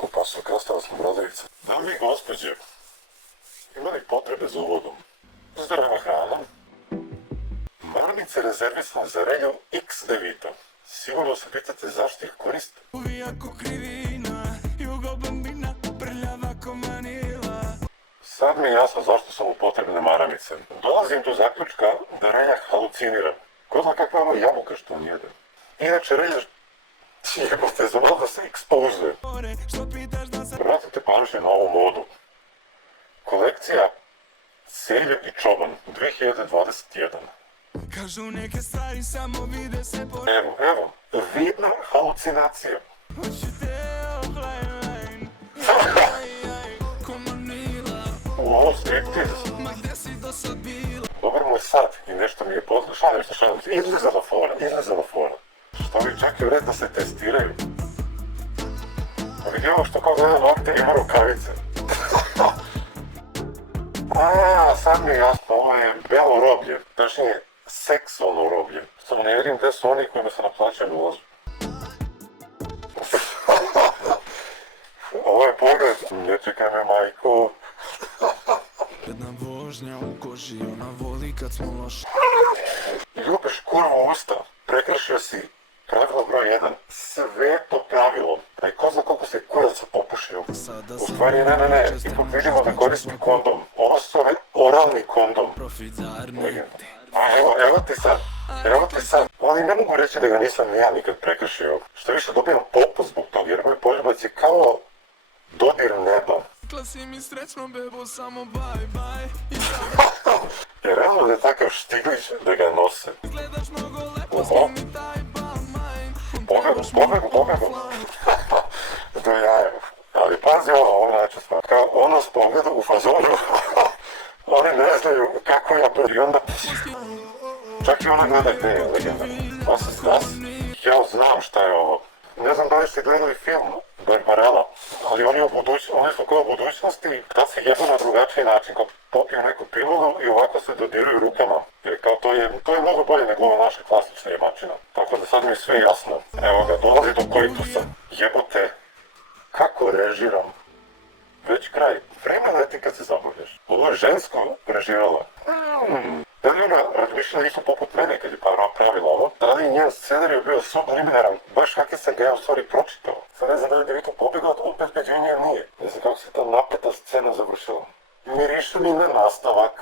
Kupa su krastava sam brodivica. Dame i gospođe, ima li potrebe za uvodom? Zdrava hrana. Maramice rezervisane za relju X9. Sigurno se pitate zašto ih koriste. Sad mi je jasno zašto su mu potrebne maramice. Dolazim do zaključka da reljak halucinira. Ko zna kakva je ova jabuka što on jede. Inače reljak jebote za malo da se ekspozuje. Vratite pažnje na ovu modu. Kolekcija Selje i čoban 2021. Kažu neke stvari samo vide se po... Evo, vidna halucinacija. Ovo striptiz. Dobar mu je sad i nešto mi je pozna. Šalim se. Izlizala fora. Što vi čak i vred da se testiraju. Vidi ovo što kao gleda nokte ima rukavice. Sad mi je jasno, ovo je belo roblje. Tačnije, seksualno roblje. Samo ne vidim gde su oni kojima se naplaćaju ulazu. Ovo je pogled. Ne čekaj me, majko. Jedna vožnja u koži, ona voli kad smo loši. Ljubiš kurvo usta. Prekršio si pravilo broj 1. Sveto pravilo. Da i ko zna koliko se kuraca popušio. U stvari ne. Ipak vidimo da koristi kondom. Ovo se zove oralni kondom. Evo ti sad. Ali ne mogu reći da ga nisam ja nikad prekršio. Što više dobijam popust zbog toga jer moj poljubac je kao dodir neba. Klasi mi srećno bebo, samo bye bye. Je realno da je takav štiglić da ga nose. Gledaš mnogo lepo, snimi taj balmaj. Pogledom. Do jaja. Ali pazi ovo način stvar. Kao ono s pogledom u fazonu. Oni ne znaju kako ja to i onda... Čak i ona gleda gde je legenda. Ja znam šta je ovo. Ne znam da li ste gledali film Barbarella, ali oni su kao u budućnosti, kad se jedu na drugačiji način, kao popiju neku pilulu i ovako se dodiruju rukama. Jer kao to je mnogo bolje nego ova naša klasična jemačina. Tako da sad mi je sve jasno. Evo ga, dolazi do koitusa. Jebote, kako režiram. Već kraj. Vremena ti kad se zabavljaš. Ovo je žensko režirala. Da li ona razmišljala isto poput mene kad je pravila ovo? Da li njen scenarij bio subliminaran, baš kak sam ga ja u stvari pročitao? Sad ne znam da li bi to pobjegao, opet među nje nije. Ne znam kako se ta napeta scena završila. Miriše mi na nastavak.